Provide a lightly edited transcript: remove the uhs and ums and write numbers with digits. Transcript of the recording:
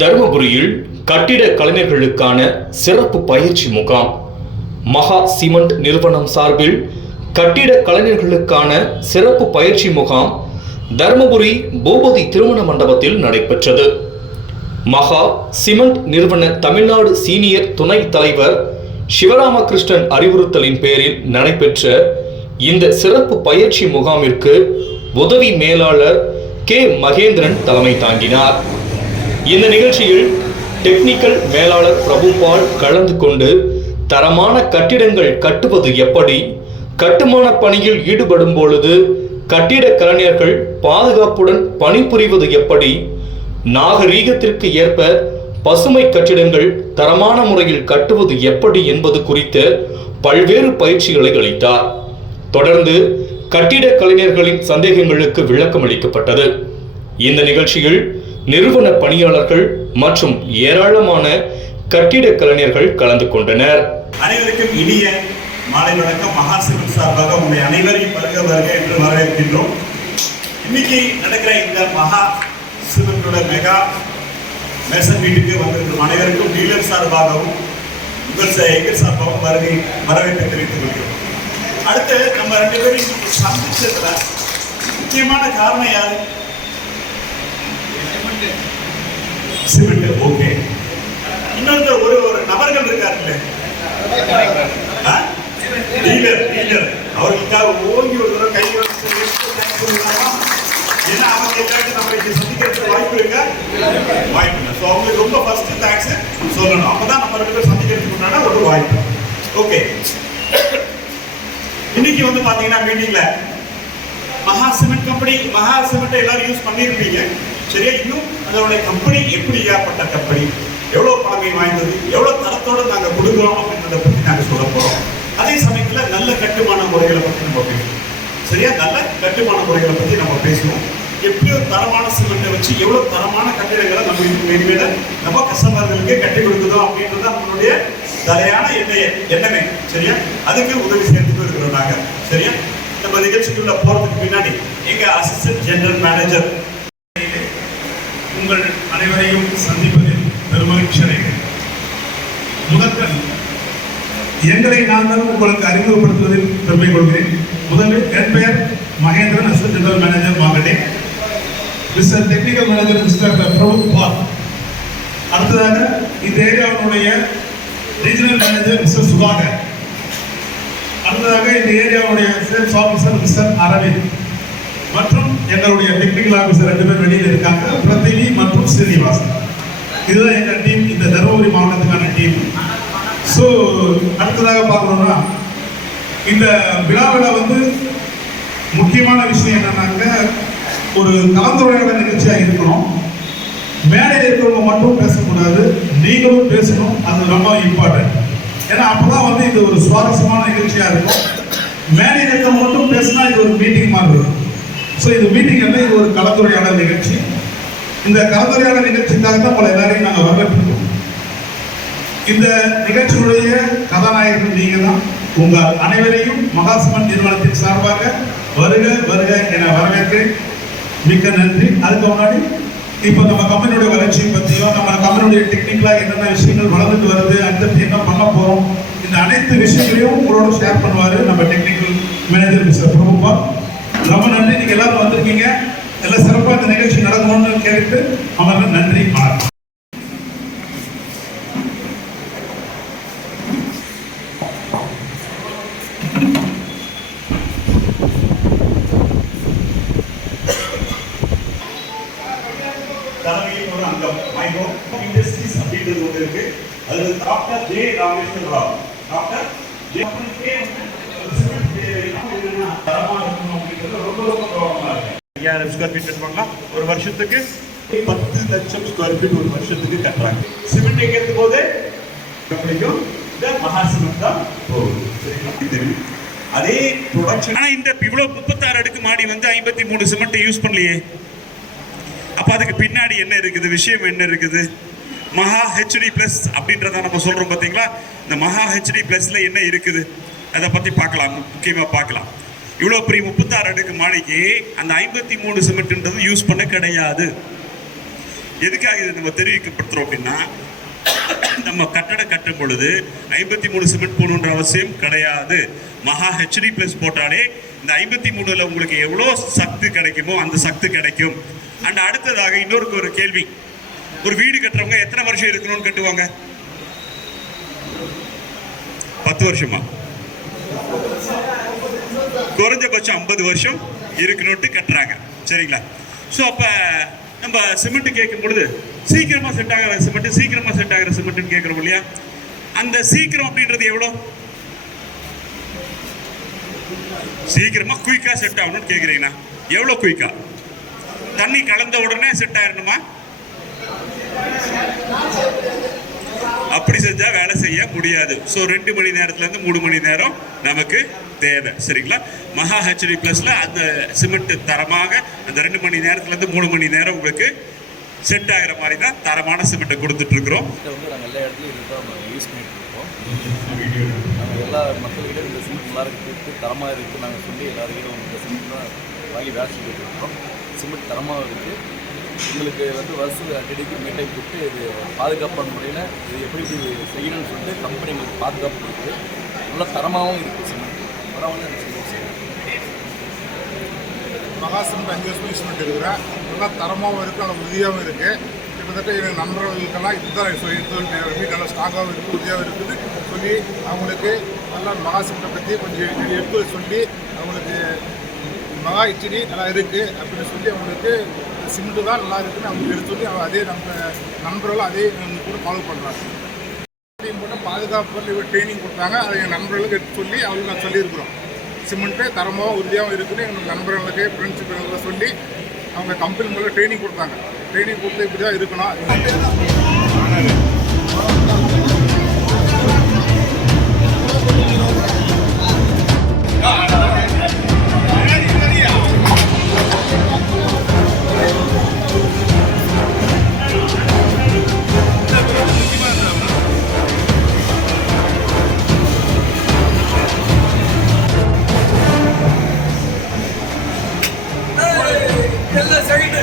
தருமபுரியில் கட்டிட கலைஞர்களுக்கான சிறப்பு பயிற்சி முகாம். மகா சிமெண்ட் நிறுவனம் சார்பில் கட்டிட கலைஞர்களுக்கான சிறப்பு பயிற்சி முகாம் தருமபுரி பூபதி திருமண மண்டபத்தில் நடைபெற்றது. மகா சிமெண்ட் நிறுவன தமிழ்நாடு சீனியர் துணைத் தலைவர் சிவராமகிருஷ்ணன் அறிவுறுத்தலின் பேரில் நடைபெற்ற இந்த சிறப்பு பயிற்சி முகாமிற்கு உதவி மேலாளர் கே மகேந்திரன் தலைமை தாங்கினார். இந்த நிகழ்ச்சியில் டெக்னிக்கல் மேலாளர் பிரபுபால் கலந்து கொண்டு தரமான கட்டிடங்கள் கட்டுவது எப்படி, கட்டுமான பணியில் ஈடுபடும் பொழுது கட்டிட கலைஞர்கள் பாதுகாப்புடன் பணிபுரிவது எப்படி, நாகரீகத்திற்கு ஏற்ப பசுமை கட்டிடங்கள் தரமான முறையில் கட்டுவது எப்படி என்பது குறித்த பல்வேறு பயிற்சிகளை அளித்தார். தொடர்ந்து கட்டிட கலைஞர்களின் சந்தேகங்களுக்கு விளக்கம் அளிக்கப்பட்டது. இந்த நிகழ்ச்சியில் நிறுவன பணியாளர்கள் மற்றும் ஏராளமான கட்டிட கலைஞர்கள் கலந்து கொண்டனர். அனைவருக்கும் இனிய மாலை வணக்கம். மகா சிமெண்ட் சார்பாக உங்களை அனைவரையும் வருக என்று வரவேற்கின்றோம். இன்னைக்கு நடக்கிற இந்த மகா சிமெண்டோட மெகா மேசன் மீட்டுக்கு வந்திருக்கும் அனைவருக்கும் டீலர் சார்பாகவும் எங்கள் சார்பாகவும் வரவேற்பை தெரிவித்துக் கொள்கிறோம். அடுத்து நம்ம ரெண்டு பேரும் சந்திச்சதுல முக்கியமான காரணம் யாரு? சிமெண்ட். ஓகே. இன்னொரு ஒரு நபர்கள் இருக்காருல்ல, டீலர், அவர்களுக்காக ஓங்கி ஒரு தடவை கை ஏன்னா அவங்க எல்லாருக்கும் நம்ம சந்திக்கிறதுக்கு வாய்ப்பு இருக்கா? வாய்ப்பு இல்லை. ஸோ அவங்களுக்கு ரொம்ப ஃபர்ஸ்ட் தேங்க்ஸ் சொல்லணும். அப்பதான் நம்ம ரெண்டு பேரும் சந்திக்கிறதுக்கு முன்னாடி ஒரு வாய்ப்பு. ஓகே. இன்னைக்கு வந்து பாத்தீங்கன்னா மீட்டிங்ல மகா சிமெண்ட் கம்பெனி, மகா சிமெண்ட் எல்லாரும் யூஸ் பண்ணிருப்பீங்க சரியா? இன்னும் அதோட கம்பெனி எப்படி ஏற்பட்ட கம்பெனி, எவ்வளவு பழமை வாய்ந்தது, எவ்வளவு தரத்தோட நாங்க கொடுக்குறோம் அப்படின்றத பத்தி நாங்க சொல்ல போறோம். அதே சமயத்துல நல்ல கட்டுமான முறைகளை பத்தி நம்ம பேசுவோம் சரியா? நல்ல கட்டுமான முறைகளை பத்தி நம்ம பேசுவோம். எப்படி ஒரு தரமான சிமெண்ட்டை வச்சு எவ்வளவு தரமான கட்டிடங்களை நம்ம இனிமேல நம்ம கஸ்டமர்களுக்கு கட்டி கொடுக்குறோம் அப்படின்றது நம்மளுடைய தலையான எண்ணமே சரியா? அதுக்கு உதவி செய்யறதுக்கு இருக்கிறோம் நாங்க சரியா? நம்ம நிகழ்ச்சிக்குள்ள போறதுக்கு பின்னாடி எங்க அசிஸ்டன்ட் ஜெனரல் மேனேஜர் உங்கள் அனைவரையும் சந்திப்பதில் பெருமகிழ்ச்சி அடைகிறேன். முதற்கண் எங்களை நாங்கள் உங்களுக்கு அறிமுகப்படுத்துவதில் பெருமை கொள்கிறேன். முதலில் என் பெயர் Mahendran, assistant general manager marketing. Mister technical manager mister Prabhupal. அடுத்ததாக இந்த ஏரியாவுடைய ரீஜனல் மேனேஜர் மிஸ்டர் சுதாகர். அடுத்ததாக இந்த ஏரியாவுடைய சேல்ஸ் ஆஃபீஸர் மிஸ்டர் அரவிந்த் மற்றும் எங்களுடைய டெக்னிக்கல் ஆஃபீஸர் 2 பேர் வெளியில் இருக்காங்க, பிரதிவி மற்றும் ஸ்ரீனிவாசன். இதுதான் எங்கள் டீம், இந்த தருமபுரி மாவட்டத்துக்கான டீம். ஸோ அடுத்ததாக பார்க்கணும்னா இந்த விழாவில் வந்து முக்கியமான விஷயம் என்னன்னாக்க ஒரு கலந்துரையாடல் நிகழ்ச்சியாக இருக்கணும். மேடையில் இருக்கிறவங்க மட்டும் பேசக்கூடாது, நீங்களும் பேசணும். அது ரொம்ப இம்பார்ட்டன்ட். ஏன்னா அப்போதான் வந்து இது ஒரு சுவாரஸ்யமான நிகழ்ச்சியாக இருக்கும். மேடையில் இருக்கிறவங்க மட்டும் பேசினா இது ஒரு மீட்டிங் மாதிரி இருக்கும். ஸோ இது மீட்டிங் அல்ல, இது ஒரு கலந்துரையாடல் நிகழ்ச்சி. இந்த கலந்துரையாடல் நிகழ்ச்சிக்காக தான் உங்களை எல்லாரையும் நாங்கள் வரவேற்கிறோம். இந்த நிகழ்ச்சியுடைய கதாநாயகர்கள் நீங்கள் தான். உங்கள் அனைவரையும் மகா சிமெண்ட் நிறுவனத்தின் சார்பாக வருக என வரவேற்கிறேன். மிக்க நன்றி. அதுக்கு முன்னாடி இப்போ நம்ம கம்பெனியோட வளர்ச்சியை பற்றியும், நம்ம கம்பெனியோட டெக்னிக்கலாக என்னென்ன விஷயங்கள் வளர்ந்துட்டு வருது, அடுத்து என்ன பண்ண போகிறோம், இந்த அனைத்து விஷயங்களையும் உங்களோட ஷேர் பண்ணுவார் நம்ம டெக்னிக்கல் மேனேஜர் மிஸ்டர் பிரபுபால். ரொம்ப நன்றி. நீங்க எல்லாரும் வந்திருக்கீங்க. எல்லாம் சிறப்பாக இந்த நிகழ்ச்சி நடக்கணும்னு கேட்டு அவர்கள் நன்றி. தலைமையில் ஒரு அங்கம் மைக்ரோ இண்டஸ்ட்ரீஸ் அப்படின்றது ஒன்று இருக்கு. அது doctor J Rameswara Rao. Doctor J ஒரு வருஷத்துக்கு 10 லட்சம் ஸ்கொயர் ஃபீட் ஒரு வருஷத்துக்கு கட்டுறாங்க. சிமெண்ட் எங்கிறது போது மகா சிமெண்ட் தான் போகுது. அதே ப்ரொடக்ஷன். ஆனா இந்த இவ்வளவு 36 அடுக்கு மாடி வந்து 53 சிமெண்ட் யூஸ் பண்ணலையே. அப்ப அதுக்கு பின்னாடி என்ன இருக்குது, விஷயம் என்ன இருக்குது? மகா ஹெச்டி பிளஸ் அப்படின்றத நம்ம சொல்றோம் பாத்தீங்களா? இந்த மகா ஹெச்டி பிளஸ்ல என்ன இருக்குது அதை பத்தி பார்க்கலாம். முக்கியமா பார்க்கலாம். இவ்வளோ பெரிய 36 அடுக்கு மாளிகை அந்த 53 சிமெண்ட்ன்றது யூஸ் பண்ண கிடையாது. எதுக்காக இதை நம்ம தெரிவிக்கப்படுத்துறோம் அப்படின்னா, நம்ம கட்டடம் கட்டும் பொழுது 53 சிமெண்ட் போடணுன்ற அவசியம் கிடையாது. மகா ஹெச்டி பிளஸ் போட்டாலே இந்த 53ல உங்களுக்கு எவ்வளோ சக்தி கிடைக்குமோ அந்த சக்தி கிடைக்கும். அண்ட் அடுத்ததாக இன்னொருக்கு ஒரு கேள்வி, ஒரு வீடு கட்டுறவங்க எத்தனை வருஷம் இருக்கணும்னு கட்டுவாங்க? 10 வருஷமா? குறைஞ்சபட்சம் 50 வருஷம் இருக்கணும்ட்டு கட்டுறாங்க, சரிங்களா? ஸோ அப்போ நம்ம சிமெண்ட் கேட்கும் பொழுது சீக்கிரமா செட் ஆகிற சிமெண்ட், சீக்கிரமா செட் ஆகிற சிமெண்ட்னு கேட்குறோம் இல்லையா? அந்த சீக்கிரம் அப்படின்றது எவ்வளோ? சீக்கிரமா குயிக்கா செட் ஆகணும்னு கேட்குறீங்கன்னா எவ்வளோ குயிக்கா? தண்ணி கலந்த உடனே செட் ஆயிடணுமா? அப்படி செஞ்சா வேலை செய்ய முடியாது. ஸோ 2 மணி நேரத்துலேருந்து 3 மணி நேரம் நமக்கு தேவை, சரிங்களா? மகா ஹெச்டி பிளஸ்ல அந்த சிமெண்ட் தரமாக அந்த 2 மணி நேரத்துலேருந்து 3 மணி நேரம் உங்களுக்கு செட் ஆகிற மாதிரி தான் தரமான சிமெண்ட்டை கொடுத்துட்டு இருக்கிறோம். வந்து நாங்கள் எல்லா இடத்துலையும் இதுதான் நாங்கள் யூஸ் பண்ணிட்டு இருக்கோம். நாங்கள் எல்லா மக்கள்கிட்ட இந்த சிமெண்ட் எல்லாருக்கும் கொடுத்து தரமாக இருக்குது நாங்கள் சொல்லி எல்லாருக்கிட்டும் இந்த சிமெண்ட் தான் வாங்கி வேலை செஞ்சுட்டு இருக்கோம். சிமெண்ட் தரமாக இருக்குது. எங்களுக்கு வந்து வருஷம் அடிக்கடிக்கு மீட்டை கொடுத்து இது பாதுகாப்பான முறையில் இது எப்படி செய்யணும்னு சொல்லிட்டு கம்பெனி எங்களுக்கு பாதுகாப்பு கொடுக்குது. நல்லா தரமாகவும் இருக்குது சிமெண்ட். பரவாயில்ல அந்த சிமெண்ட் செய்யணும். மகா சிமெண்ட் 5 வருஷம் யூஸ் பண்ணிட்டு இருக்கிறேன். நல்லா தரமாகவும் இருக்குது, நல்லா உறுதியாகவும் இருக்குது. கிட்டத்தட்ட எங்கள் நண்பர்களுக்கெல்லாம் இதுதான் வீடு நல்லா ஸ்ட்ராங்காகவும் இருக்குது, உறுதியாகவும் இருக்குது சொல்லி அவங்களுக்கு நல்லா மகா சிமெண்ட்டை பற்றி கொஞ்சம் எடுத்து சொல்லி அவங்களுக்கு மகா இட்லி நல்லா இருக்குது அப்படின்னு சொல்லி அவங்களுக்கு சிமெண்ட்டு தான் நல்லா இருக்குன்னு அவங்க எடுத்து சொல்லி அவங்க அதே நம்ம நண்பர்களும் அதே கூட ஃபாலோ பண்ணுறாங்க. போட்டு பாதுகாப்பு ட்ரைனிங் கொடுத்தாங்க. அதை எங்கள் நண்பர்களுக்கு எடுத்து சொல்லி அவங்களுக்கு நான் சொல்லியிருக்கிறோம். சிமெண்ட்டு தரமாக உறுதியாகவும் இருக்குன்னு எங்கள் நண்பர்களுக்கு ஃப்ரெண்ட்ஸுக்கு சொல்லி அவங்க கம்பெனி மூலம் ட்ரைனிங் கொடுத்தாங்க. ட்ரைனிங் கொடுத்து இப்படி தான் இருக்கணும். எல்லாம் சைடு